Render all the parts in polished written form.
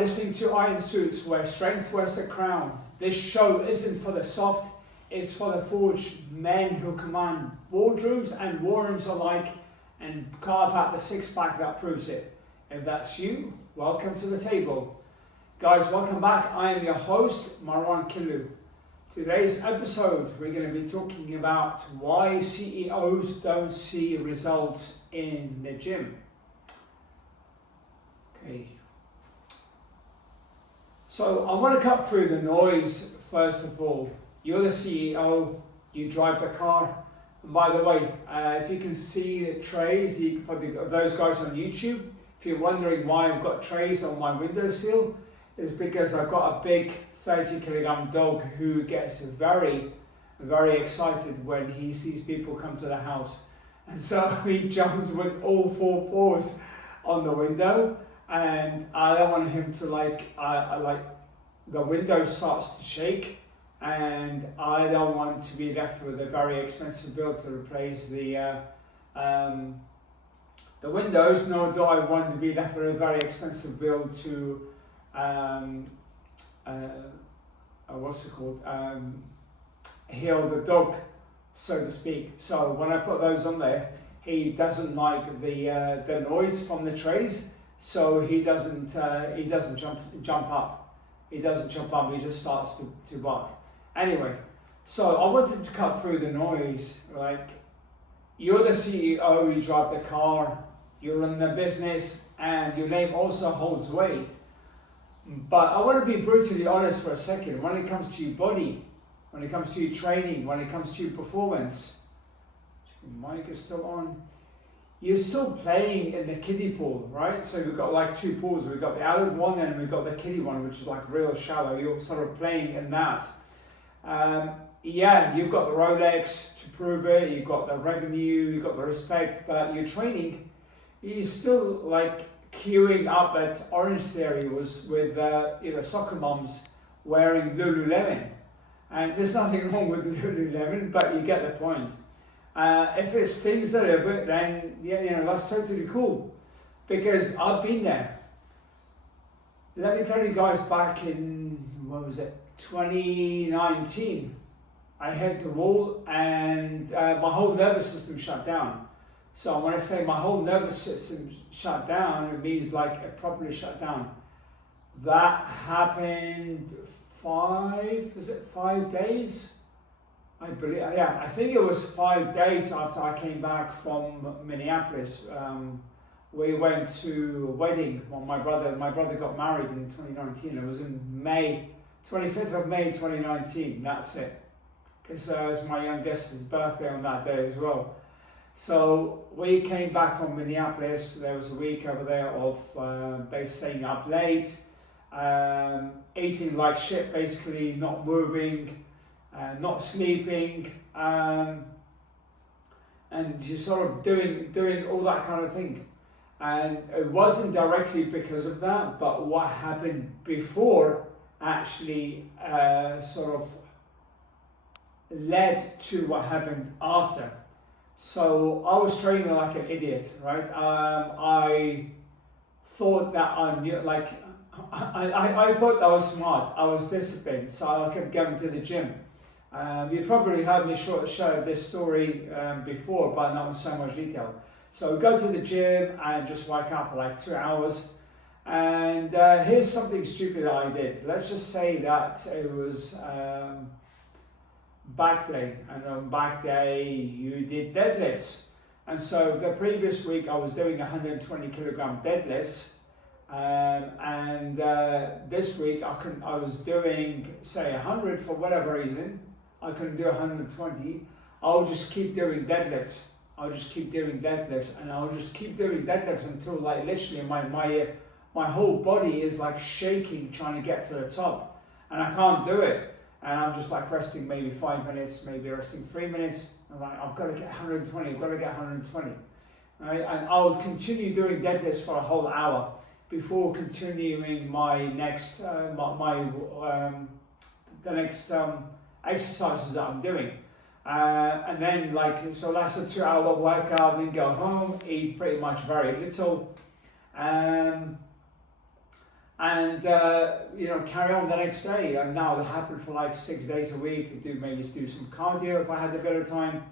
listening to Iron Suits, where strength wears the crown. This show isn't for the soft, it's for the forged men who command boardrooms and war rooms alike and carve out the six-pack that proves it. If that's you, welcome to the table. Guys, welcome back. I am your host, Marwan Killu. Today's episode, we're going to be talking about why CEOs don't see results in the gym. Okay. So I want to cut through the noise first of all. You're the CEO, you drive the car. And by the way, if you can see the trays, for those guys on YouTube, if you're wondering why I've got trays on my windowsill, it's because I've got a big 30-kilogram dog who gets very, very excited when he sees people come to the house. And so he jumps with all four paws on the window. And I don't want him to the window starts to shake, and I don't want to be left with a very expensive bill to replace the windows, nor do I want to be left with a very expensive bill to heal the dog, so to speak. So when I put those on there, he doesn't like the noise from the trays. So he doesn't jump up. He doesn't jump up. He just starts to bark. Anyway, so I wanted to cut through the noise. Like, you're the CEO. You drive the car. You run the business, and your name also holds weight. But I want to be brutally honest for a second. When it comes to your body, when it comes to your training, when it comes to your performance, your mic is still on. You're still playing in the kiddie pool, right? So we've got like two pools. We've got the adult one and we've got the kiddie one, which is like real shallow. You're sort of playing in that. Yeah, you've got the Rolex to prove it. You've got the revenue, you've got the respect, but your training is still like queuing up at Orange Theory with soccer moms wearing Lululemon. And there's nothing wrong with Lululemon, but you get the point. If it stings a little bit, then that's totally cool, because I've been there. Let me tell you guys, back in 2019, I hit the wall and my whole nervous system shut down. So when I say my whole nervous system shut down, it means like it properly shut down. That happened 5 days? I believe, yeah, I think it was 5 days after I came back from Minneapolis. We went to a wedding. Well, my brother got married in 2019. It was in May, 25th of May 2019. That's it. Because it was my youngest's birthday on that day as well. So we came back from Minneapolis. There was a week over there of staying up late, eating like shit, basically not moving. Not sleeping, and just sort of doing all that kind of thing. And it wasn't directly because of that, but what happened before actually sort of led to what happened after. So I was training like an idiot, right? I thought that I knew, like, I thought I was smart. I was disciplined, so I kept going to the gym. You probably heard me share this story before, but not in so much detail. So go to the gym and just wake up for like 2 hours. And here's something stupid that I did. Let's just say that it was back day. And on back day, you did deadlifts. And so the previous week, I was doing 120 kilogram deadlifts. And this week, I was doing, say, 100 for whatever reason. I couldn't do 120. I'll just keep doing deadlifts. And I'll just keep doing deadlifts until like literally my whole body is like shaking trying to get to the top, and I can't do it. And I'm just like resting maybe 5 minutes, maybe resting 3 minutes. I'm like, I've got to get 120. Right? And I'll continue doing deadlifts for a whole hour before continuing my next exercises that I'm doing. And then so that's a 2 hour workout, then go home, eat pretty much very little. and carry on the next day. And now it happened for like 6 days a week. Maybe do some cardio if I had a bit of time.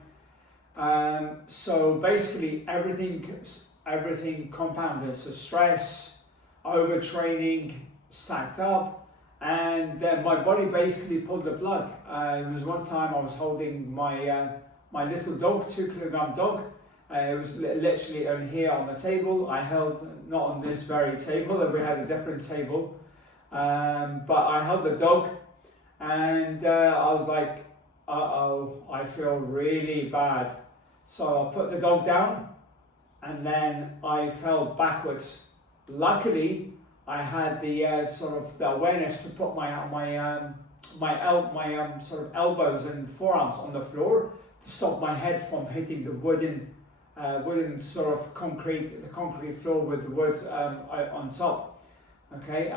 So basically everything compounded. So stress, overtraining, stacked up, and then my body basically pulled the plug. It was one time I was holding my little dog, 2-kilogram dog. It was literally on here on the table. I held, not on this very table, we had a different table, but I held the dog, and I was like, uh-oh, I feel really bad. So I put the dog down, and then I fell backwards. Luckily, I had the sort of the awareness to put my sort of elbows and forearms on the floor to stop my head from hitting the wooden sort of concrete floor with the wood on top. Okay,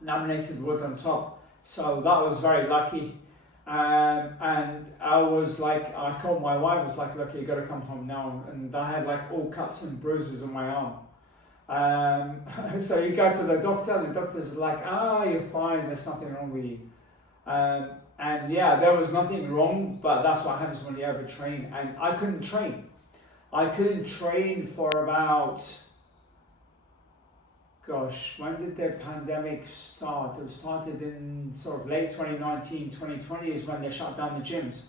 laminated wood on top. So that was very lucky. And I was like, I called my wife, I was like, look, you got to come home now. And I had like all cuts and bruises on my arm. So you go to the doctor, and the doctor's like, you're fine, there's nothing wrong with you. And yeah, there was nothing wrong, but that's what happens when you overtrain. And I couldn't train. I couldn't train for about, when did the pandemic start? It started in sort of late 2019, 2020 is when they shut down the gyms.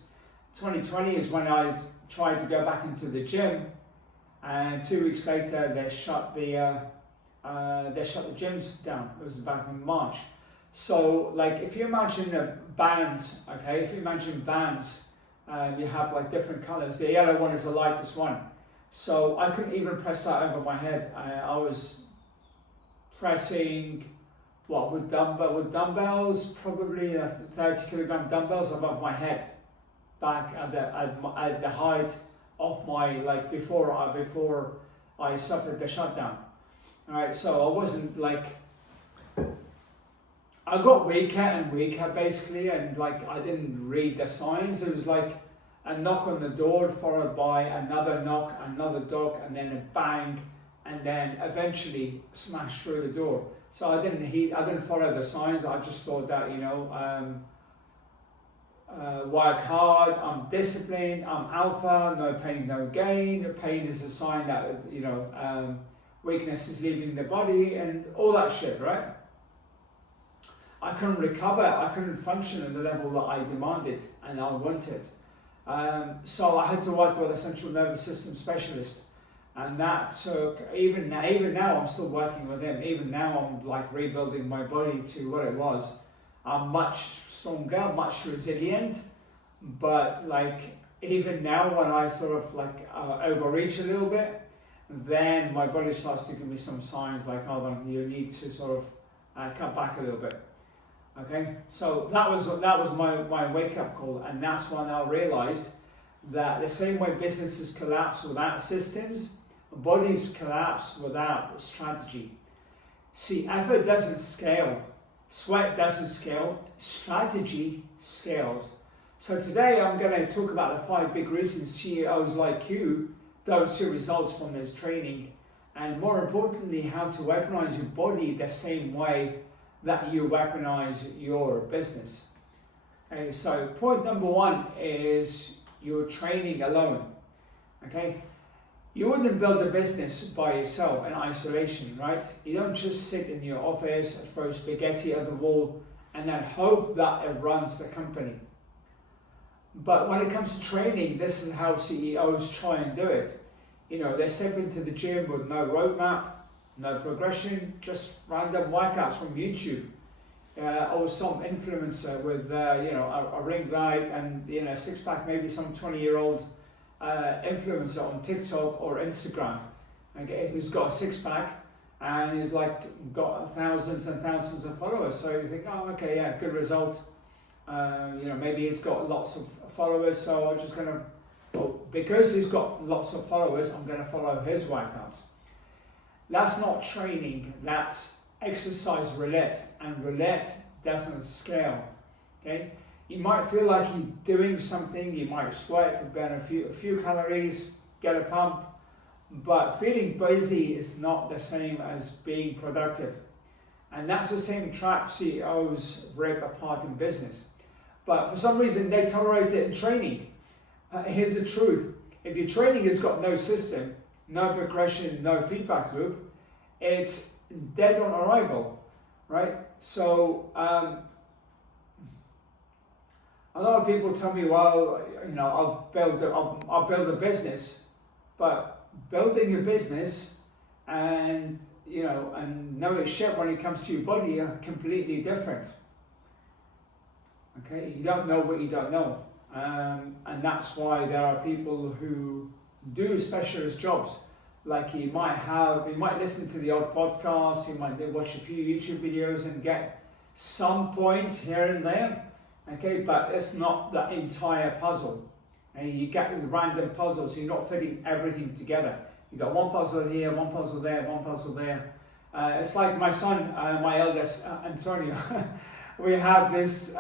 2020 is when I tried to go back into the gym, and 2 weeks later they shut the gyms down. It was back in March. So like if you imagine bands, okay, you have like different colors. The yellow one is the lightest one. So I couldn't even press that over my head. I was pressing with dumbbells, probably 30-kilogram dumbbells above my head, back at the height of my before I suffered the shutdown. All right, so I wasn't like, I got weaker and weaker basically, and I didn't read the signs. It was like a knock on the door followed by another knock, another knock, and then a bang, and then eventually smash through the door. So I didn't follow the signs. I just thought that, work hard, I'm disciplined, I'm alpha, no pain, no gain. Pain is a sign that, weakness is leaving the body and all that shit, right? I couldn't recover, I couldn't function at the level that I demanded and I wanted. So I had to work with a central nervous system specialist. And that took, even now I'm still working with him. Even now I'm rebuilding my body to what it was. I'm much stronger, much resilient, but even now when I sort of overreach a little bit, then my body starts to give me some signs hold on, you need to sort of cut back a little bit. Okay, so that was my wake-up call, and that's when I realized that the same way businesses collapse without systems, bodies collapse without strategy. See, effort doesn't scale, sweat doesn't scale, strategy scales. So today I'm going to talk about the 5 big reasons CEOs like you don't see results from this training, and more importantly, how to weaponize your body the same way that you weaponize your business. Okay, so point number 1 is you're training alone. Okay, you wouldn't build a business by yourself in isolation, right? You don't just sit in your office, throw spaghetti at the wall, and then hope that it runs the company. But when it comes to training, this is how CEOs try and do it. They step into the gym with no roadmap, no progression, just random workouts from YouTube, or some influencer with a ring light and a 6-pack, maybe some 20-year-old influencer on TikTok or Instagram, okay, who's got a 6-pack and he's got thousands and thousands of followers. So you think, oh, okay, yeah, good result. Maybe he's got lots of followers, so I'm just gonna, because he's got lots of followers, I'm gonna follow his workouts. That's not training, that's exercise roulette, and roulette doesn't scale, okay? You might feel like you're doing something, you might sweat, burn a few calories, get a pump, but feeling busy is not the same as being productive. And that's the same trap CEOs rip apart in business. But for some reason, they tolerate it in training. Here's the truth. If your training has got no system, no progression, no feedback loop, it's dead on arrival, right? So a lot of people tell me, well, I'll build a business, but building a business and knowing shit when it comes to your body are completely different. Okay, you don't know what you don't know, and that's why there are people who do specialist jobs. Like you might listen to the odd podcast, you might watch a few YouTube videos and get some points here and there. Okay, but it's not the entire puzzle. And you get random puzzles, you're not fitting everything together. You got one puzzle here, one puzzle there, one puzzle there. It's like my son, my eldest, Antonio. we have this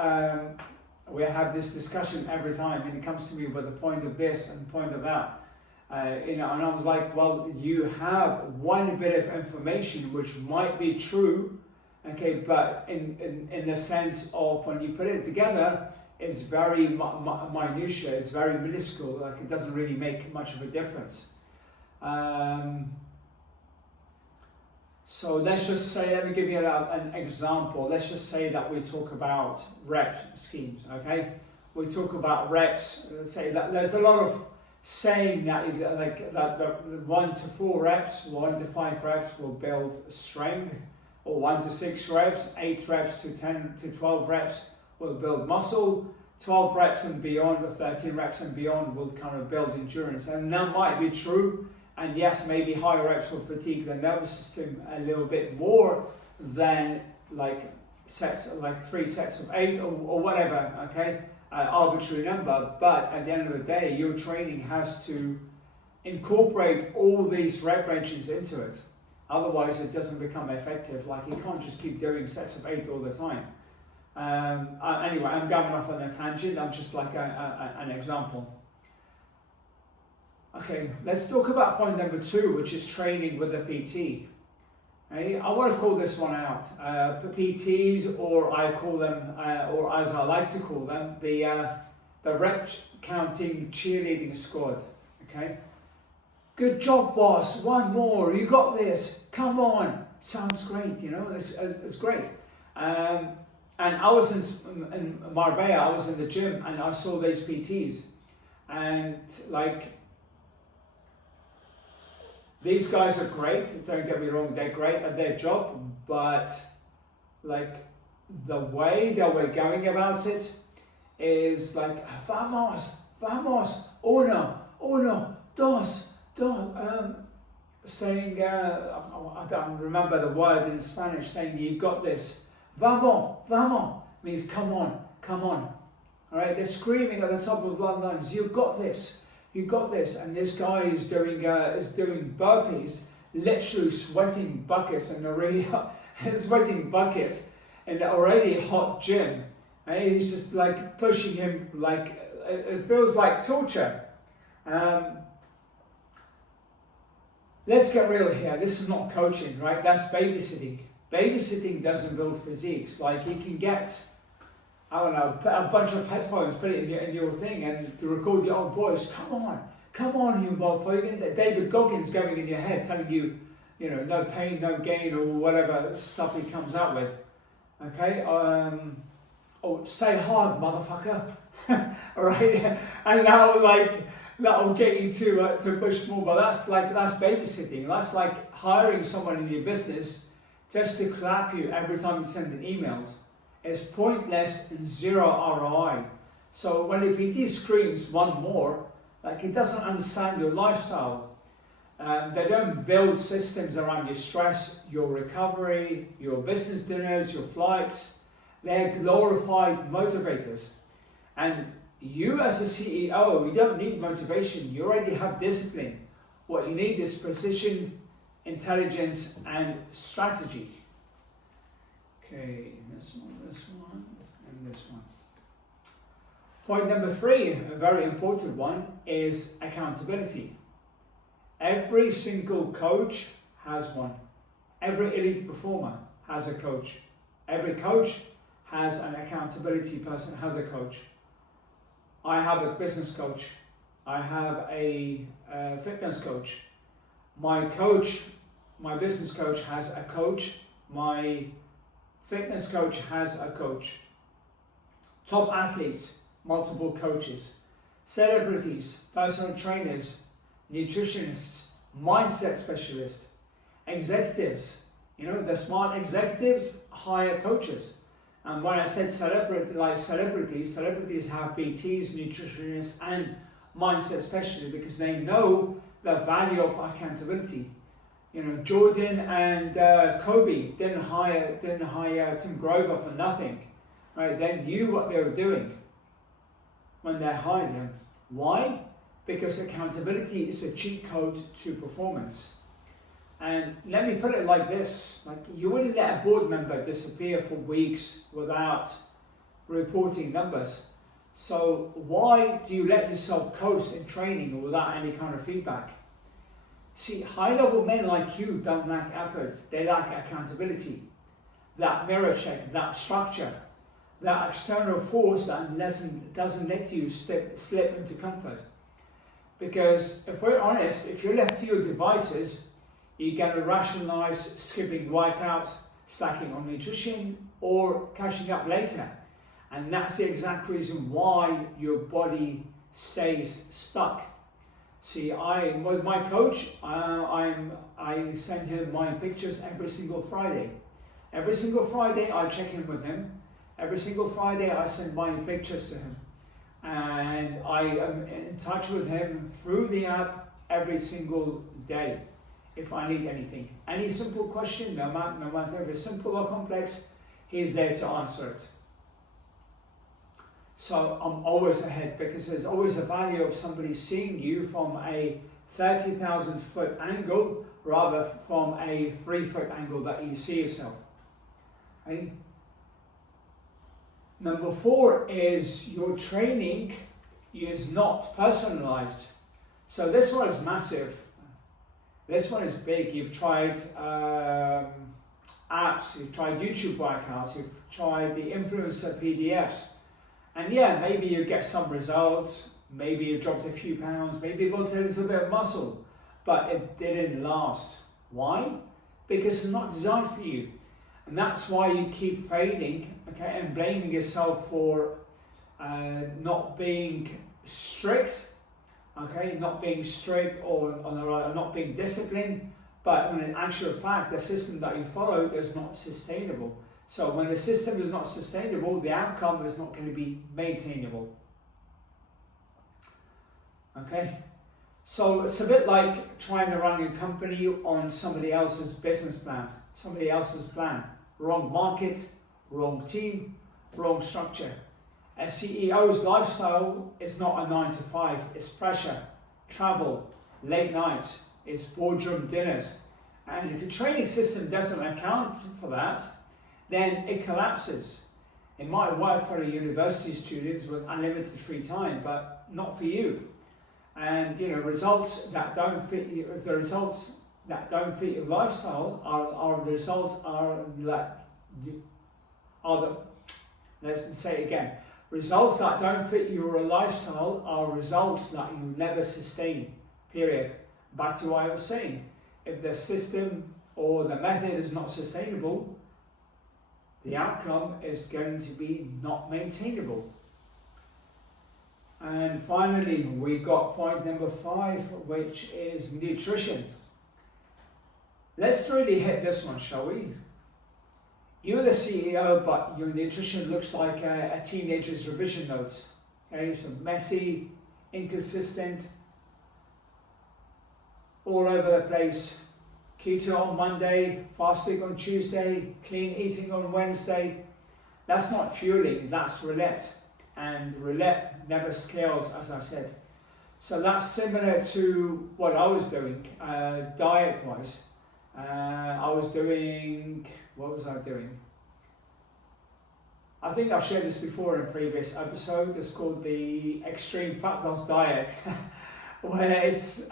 discussion every time, and he comes to me with the point of this and point of that. And I was like, well, you have one bit of information which might be true, okay, but in the sense of when you put it together, it's very minutiae, it's very minuscule, like it doesn't really make much of a difference. So let's just say, let me give you an example. Let's just say that we talk about rep schemes, okay? We talk about reps. Let's say that there's a lot of saying that is like that the 1 to 4 reps, 1 to 5 reps will build strength, or 1 to 6 reps, 8 reps to 10 to 12 reps will build muscle, 12 reps and beyond, or 13 reps and beyond will kind of build endurance. And that might be true. And yes, maybe higher reps will fatigue the nervous system a little bit more than like 3 sets of 8 or whatever, okay? Arbitrary number. But at the end of the day, your training has to incorporate all these rep ranges into it. Otherwise, it doesn't become effective. Like you can't just keep doing sets of 8 all the time. Anyway, I'm going off on a tangent. I'm just like an example. Okay, let's talk about point number 2, which is training with a PT. Okay, I want to call this one out. PTs, or I call them, or as I like to call them, the rep counting cheerleading squad. Okay, good job, boss. One more. You got this. Come on. Sounds great. It's great. And I was in Marbella. I was in the gym and I saw these PTs, and like. These guys are great, don't get me wrong, they're great at their job, but like the way they were going about it is like, vamos, uno, dos, saying, I don't remember the word in Spanish, saying you got this. Vamos, means come on. All right, they're screaming at the top of lungs, you got this. You got this, and this guy is doing burpees, literally sweating buckets in an already hot gym, and he's just like pushing him like it feels like torture. Let's get real here. This is not coaching, right? That's babysitting. Babysitting doesn't build physiques. Like you can get, I don't know, a bunch of headphones, put it in your thing, and to record your own voice. Come on, you motherfucker. David Goggins going in your head, telling you, no pain, no gain, or whatever stuff he comes out with. Okay, or stay hard, motherfucker. All right, and now like that'll get you to push more. But that's babysitting. That's like hiring someone in your business just to clap you every time you send an emails. It's pointless and 0 ROI. So when the PT screams one more, like it doesn't understand your lifestyle. They don't build systems around your stress, your recovery, your business dinners, your flights. They're glorified motivators. And you as a CEO, you don't need motivation. You already have discipline. What you need is precision, intelligence, and strategy. Okay, this one, and this one. Point number 3, a very important one, is accountability. Every single coach has one. Every elite performer has a coach. Every coach has an accountability person, has a coach. I have a business coach. I have a fitness coach. My coach, my business coach has a coach. My fitness coach has a coach. Top athletes, multiple coaches. Celebrities, personal trainers, nutritionists, mindset specialists, executives. You know, the smart executives hire coaches. And when I said celebrities have PTs, nutritionists, and mindset specialists because they know the value of accountability. You know, Jordan and Kobe didn't hire Tim Grover for nothing, right? They knew what they were doing when they hired him. Why? Because accountability is a cheat code to performance. And let me put it like this, like you wouldn't let a board member disappear for weeks without reporting numbers. So why do you let yourself coast in training without any kind of feedback? See, high-level men like you don't lack effort, they lack accountability. That mirror check, that structure, that external force that doesn't let you slip into comfort. Because if we're honest, if you're left to your devices, you're going to rationalize skipping workouts, slacking on nutrition, or catching up later. And that's the exact reason why your body stays stuck. See, with my coach, I send him my pictures every single Friday. Every single Friday, I check in with him. Every single Friday, I send my pictures to him. And I am in touch with him through the app every single day. If I need anything, any simple question, no matter if it's simple or complex, he's there to answer it. So I'm always ahead because there's always a value of somebody seeing you from a 30,000 foot angle rather from a 3 foot angle that you see yourself. Okay? Number 4 is your training is not personalized. So this one is massive. This one is big. You've tried apps, you've tried YouTube workouts, you've tried the influencer PDFs. And yeah, maybe you get some results, maybe you dropped a few pounds, maybe you built a little bit of muscle, but it didn't last. Why? Because it's not designed for you. And that's why you keep failing, okay, and blaming yourself for not being strict. Okay, not being strict or not being disciplined, but in actual fact, the system that you followed is not sustainable. So when the system is not sustainable, the outcome is not going to be maintainable. Okay, so it's a bit like trying to run your company on somebody else's business plan, somebody else's plan. Wrong market, wrong team, wrong structure. A CEO's lifestyle is not a 9 to 5, it's pressure, travel, late nights, it's boardroom dinners. And if your training system doesn't account for that, then it collapses. It might work for a university student with unlimited free time, but not for you. And you know, results that don't fit you, if the results that don't fit your lifestyle let's say it again. Results that don't fit your lifestyle are results that you never sustain, period. Back to what I was saying. If the system or the method is not sustainable, the outcome is going to be not maintainable. And finally, we got point number 5, which is nutrition. Let's really hit this one, shall we? You're the CEO, but your nutrition looks like a teenager's revision notes. Okay, so messy, inconsistent, all over the place. Keto on Monday, fasting on Tuesday, clean eating on Wednesday. That's not fueling, that's roulette. And roulette never scales, as I said. So that's similar to what I was doing, diet-wise. What was I doing? I think I've shared this before in a previous episode. It's called the extreme fat loss diet. where it's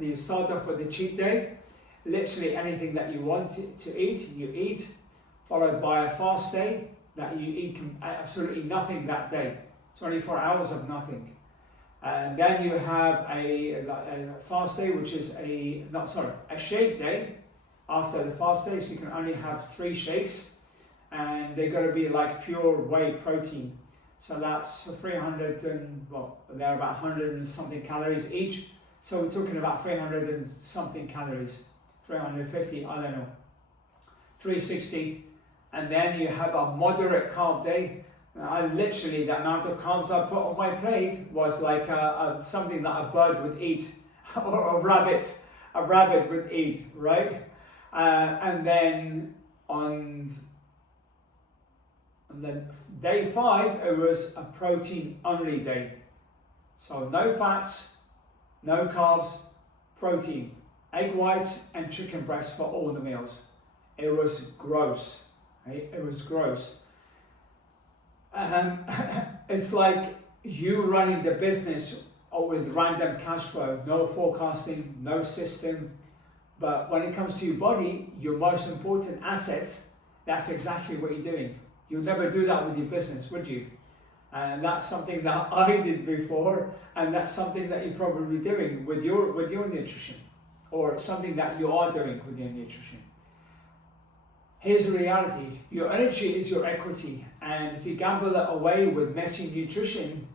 you start off with a cheat day, literally anything that you want to eat, you eat, followed by a fast day that you eat absolutely nothing that day, 24 hours of nothing. And then you have a fast day, which is a shake day after the fast day, so you can only have 3 shakes, and they're going to be like pure whey protein. So that's 300 and, well, they're about 100 and something calories each. So we're talking about 300 and something calories, 350, I don't know, 360. And then you have a moderate carb day. I literally, the amount of carbs I put on my plate was like something that a bird would eat, or a rabbit would eat, right? And then on day 5, it was a protein only day. So no fats, no carbs, protein, egg whites and chicken breast for all the meals. It was gross, right? It was gross. It's like you running the business with random cash flow, no forecasting, no system. But when it comes to your body, your most important assets, that's exactly what you're doing. You'll never do that with your business, would you? And that's something that I did before, and that's something that you're probably doing with your nutrition, or something that you are doing with your nutrition. Here's the reality: your energy is your equity, and if you gamble it away with messy nutrition,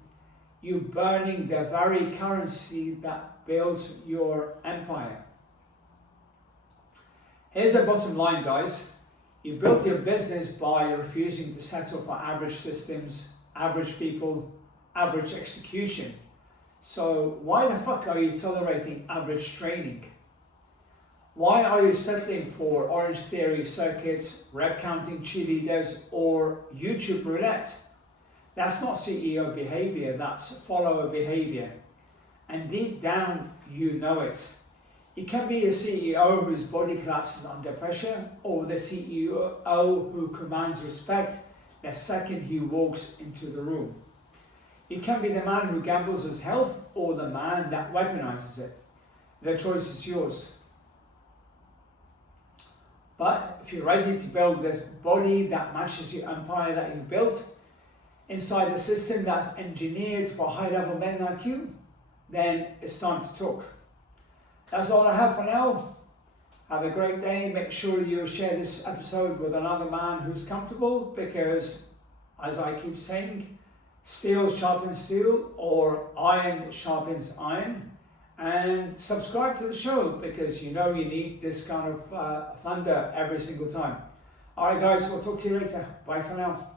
you're burning the very currency that builds your empire. Here's the bottom line, guys. You built your business by refusing to settle for average systems, average people, average execution. So why the fuck are you tolerating average training? Why are you settling for Orange Theory circuits, rep counting cheerleaders, or YouTube roulette? That's not CEO behavior, that's follower behavior. And deep down, you know it. You can be a CEO whose body collapses under pressure, or the CEO who commands respect the second he walks into the room. You can be the man who gambles his health, or the man that weaponizes it. The choice is yours. But if you're ready to build this body that matches your empire that you built, inside a system that's engineered for high-level men like you, then it's time to talk. That's all I have for now. Have a great day. Make sure you share this episode with another man who's comfortable, because, as I keep saying, steel sharpens steel, or iron sharpens iron. And subscribe to the show, because you know you need this kind of thunder every single time. Alright guys, we'll talk to you later. Bye for now.